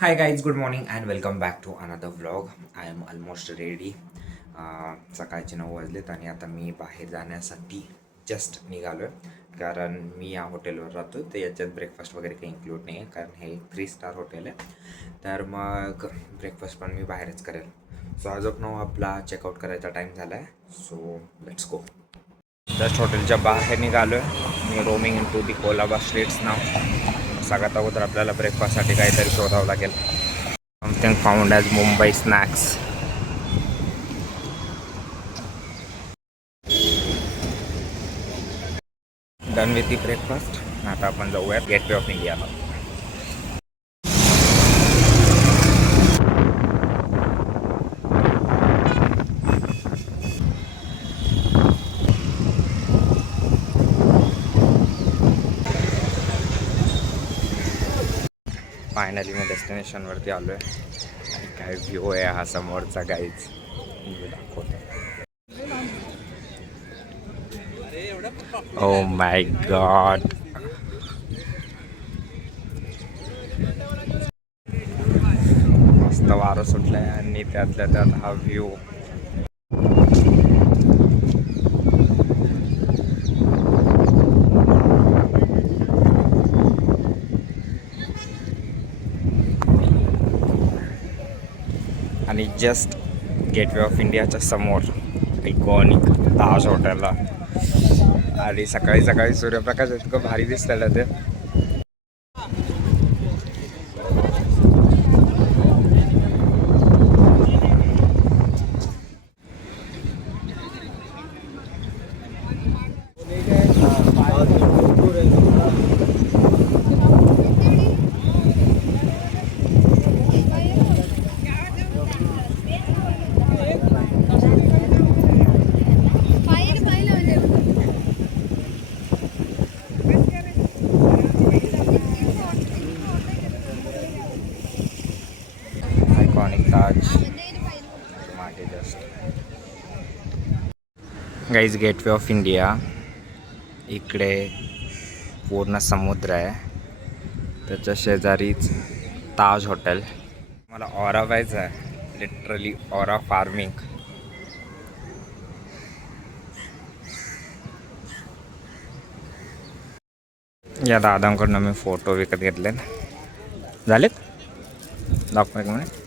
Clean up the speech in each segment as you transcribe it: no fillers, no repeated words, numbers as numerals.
Hi guys, good morning and welcome back to another vlog. I am almost ready. सकाळचे 9 वाजलेत आणि आता मी बाहेर जाण्यासाठी जस्ट निघालो आहे कारण मी या हॉटेलवर राहतो तर याच्यात ब्रेकफास्ट वगैरे काही इन्क्लूड नाही आहे कारण हे 3 स्टार हॉटेल आहे. तर मग ब्रेकफास्ट पण मी बाहेरच करेल. सो आज ऑफ नाऊ आपला चेकआउट करायचा टाईम झाला आहे. So let's go. जस्ट हॉटेलच्या बाहेर निघालो आहे. मी roaming in to the Colaba streets now. सगळ्यात अगोदर आपल्याला ब्रेकफास्टसाठी काहीतरी शोधावं लागेल. Something found as Mumbai snacks. Done with the breakfast. आता आपण जाऊयात गेटवे ऑफ इंडियाला. फायनली मी डेस्टिनेशनवरती आलो आहे आणि काय व्ह्यू आहे हा समोरचा गाईज दाखवतो. ओ माय गॉड, मस्त वारं सुटलं आहे आणि त्यातल्या त्यात हा व्ह्यू. आणि जस्ट गेटवे ऑफ इंडियाच्या समोर इकॉनिक ताज हॉटेलला आणि सकाळी सकाळी सूर्यप्रकाश इतकं भारी दिसतं ते. गाईज गेटवे ऑफ इंडिया इकडे पूर्ण समुद्र आहे. त्याच्या शेजारीच ताज हॉटेल. मला ऑरा व्हायचं आहे, लिटरली ऑरा फार्मिंग. या दादांकडनं मी फोटो विकत घेतले. झालेत दाखवा एक minute.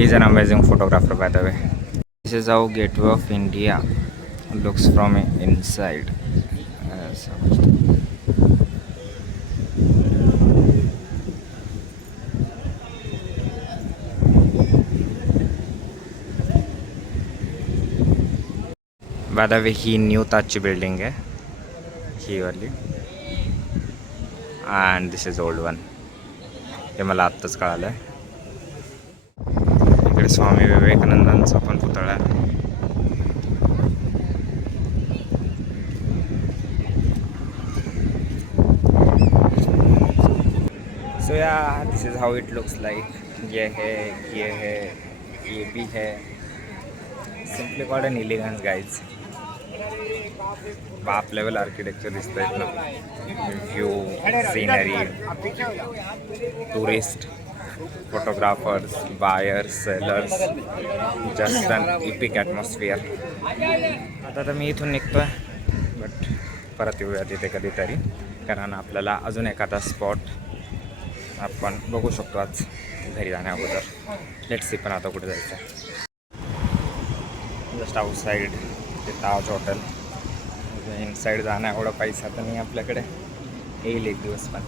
He's an amazing photographer, by the way. This is how Gateway of India looks from inside. By the way, ही न्यू ताजची बिल्डिंग आहे ही वाली, and this is old one. हे मला आत्ताच कळालं आहे. इकडे स्वामी विवेकानंदांचा पण पुतळा आहे. So yeah this is how it looks like. ये है, ये भी है. Simply called an elegance guys. बाप लेवल आर्किटेक्चर दिसतंय ना. View, scenery, tourist, photographers, buyers, sellers, just an epic atmosphere. आता तर मी इथून निघतोय, बट परत येऊया तिथे कधीतरी कारण आपल्याला अजून एखादा स्पॉट आपण बघू शकतो आज घरी जाण्या अगोदर. लेट्स सी पण आता कुठे जायचं आहे. जस्ट आउटसाईड ते ताज हॉटेल. इनसाईड जाण्या एवढा पैसा तर नाही आपल्याकडे. येईल एक दिवस पण.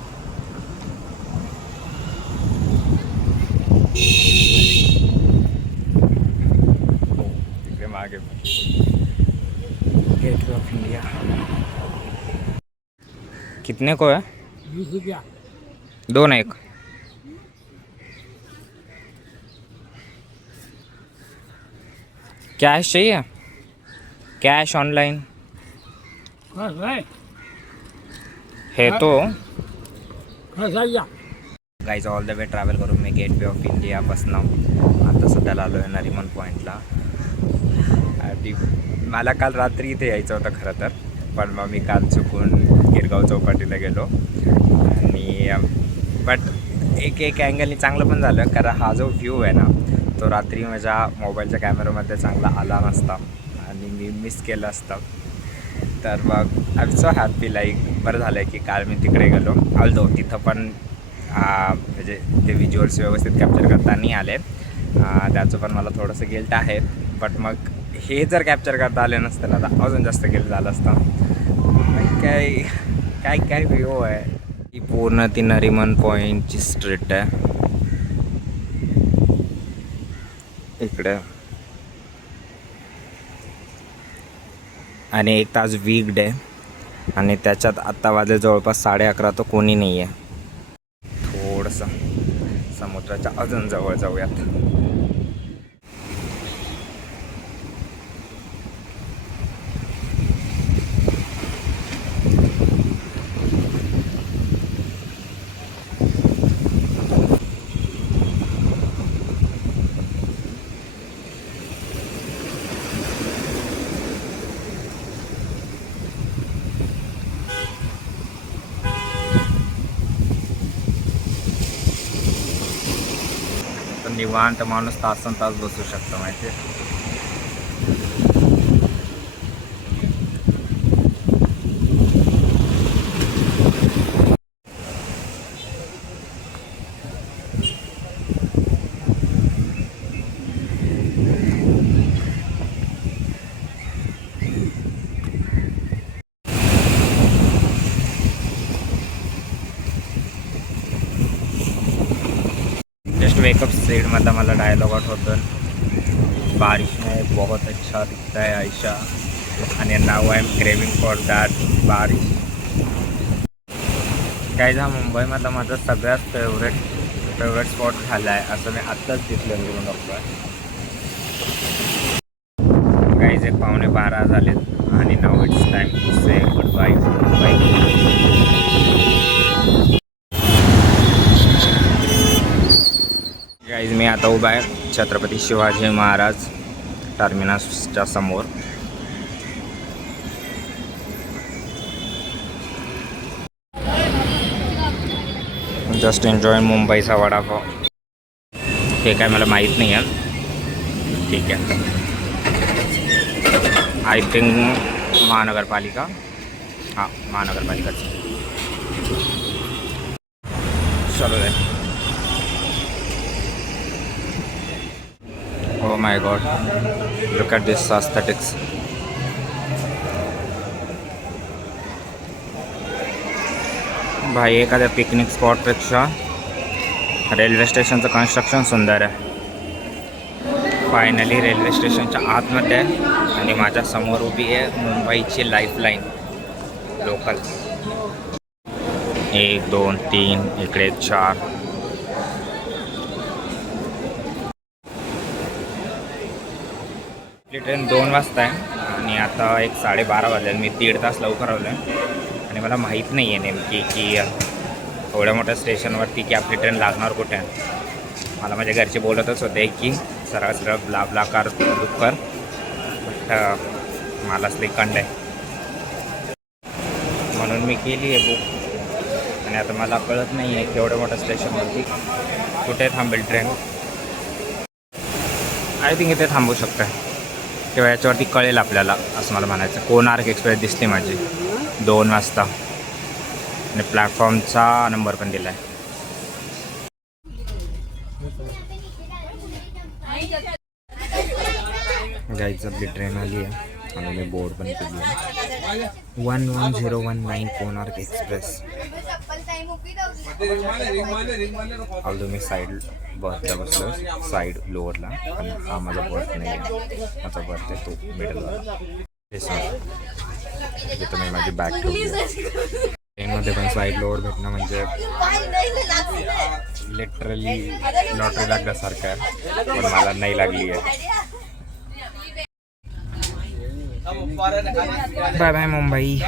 तिकडे मागे गेटवे ऑफ इंडिया. कितने को है? 20 रुपया. 2 एक. कैश चाहिए? कैश ऑनलाइन बस भाई है तो. बस आइया. Guys all the way travel करून मी गेटवे ऑफ इंडियापासून आता सध्याला आलो आहे नरिमन पॉईंटला. आणि मला काल रात्री इथे यायचं होतं खरं तर, पण मग मी काल चुकून गिरगाव चौपाटीला गेलो आणि बट एक अँगलनी चांगलं पण झालं, कारण हा जो व्ह्यू आहे ना तो रात्री माझ्या मोबाईलच्या कॅमेरामध्ये चांगला आला नसता आणि मी मिस केलं असतं. तर मग I am so happy, like बरं झालं की काल मी तिकडे गेलो. ऑल्दो तिथं पण म्हणजे ते व्हिज्युअल्स व्यवस्थित कॅप्चर करता नाही आले, त्याचं पण मला थोडंसं गिल्ट आहे. बट मग हे जर कॅप्चर करता आले नसतं ना तर अजून जास्त गिल्ट झालं असतं. काय व्ह्यू आहे. ही पूर्ण ती नरिमन पॉईंटची स्ट्रीट आहे इकडे, आणि एक तास वीक डे आणि त्याच्यात आत्ता वाजले जवळपास 11:30, तर कोणी नाही आहे. थोडंसं समुद्राच्या अजून जवळ जाऊयात. निवांत माणूस तासन तास बसू शकतो माहिती आहे. जस्ट वेकअप सीट मतलब मला डायलॉग आठवतं, बारिश में बहुत अच्छा दिखता है आयशा आणि now I am craving for that barish. काय जा मुंबईमधला माझा सगळ्यात फेवरेट स्पॉट झाला आहे असं मी आत्ताच दिसलं करून बघतो. काहीच 11:15 झालेत आणि now it's time to say goodbye Mumbai. Guys मी आता उभा आहे छत्रपती शिवाजी महाराज टर्मिनसच्या समोर. जस्ट एन्जॉय मुंबईचा वडापाव. हे काय मला माहीत नाही आहे, ठीक आहे. आय थिंक महानगरपालिका, हां महानगरपालिकाच. चलो रे. Oh my god, look at this aesthetics. भाई एखाद्या पिकनिक स्पॉटपेक्षा रेल्वे स्टेशनचं कन्स्ट्रक्शन सुंदर आहे. फायनली रेल्वे स्टेशनच्या आतमध्ये आहे आणि माझ्या समोर उभी आहे मुंबईची लाईफलाईन लोकल. 1 2 3 इकडे 4. आपली ट्रेन 2 वाजता आहे आणि आता 12:30 वाजले. मी 1.5 तास लवकर आलो आहे आणि मला माहीत नाही आहे नेमकी की एवढ्या मोठ्या स्टेशनवरती की आपली ट्रेन लागणार कुठे आहे. मला माझ्या घरचे बोलतच होते की सरळ ब्ला कार बुक कर, बट मला असले कंड आहे म्हणून मी केली आहे बुक. आणि आता मला कळत नाही आहे की एवढ्या मोठ्या स्टेशनवरती कुठे थांबेल ट्रेन. आय थिंक इथे थांबू शकते किंवा याच्यावरती कळेल आपल्याला असं मला म्हणायचं. कोणार्क एक्सप्रेस दिसते माझी 2 वाजता आणि प्लॅटफॉर्मचा नंबर पण दिला आहे. गाईज आपली ट्रेन आली आहे आणि मी बोर्ड पण केली आहे 11019 कोणार्क एक्सप्रेस. ऑल्दो मी साईड बर्थला बसलो, साईड लोअरला, पण हा माझा बर्थ नाही आहे. माझा बर्थ आहे तो मिडलवाला. जिथं मी माझी बॅग ठेवली. ट्रेनमध्ये पण साईड लोअर भेटणं म्हणजे लिटरली लॉटरी लागल्यासारखं आहे, पण मला नाही लागली आहे. Bye bye Mumbai.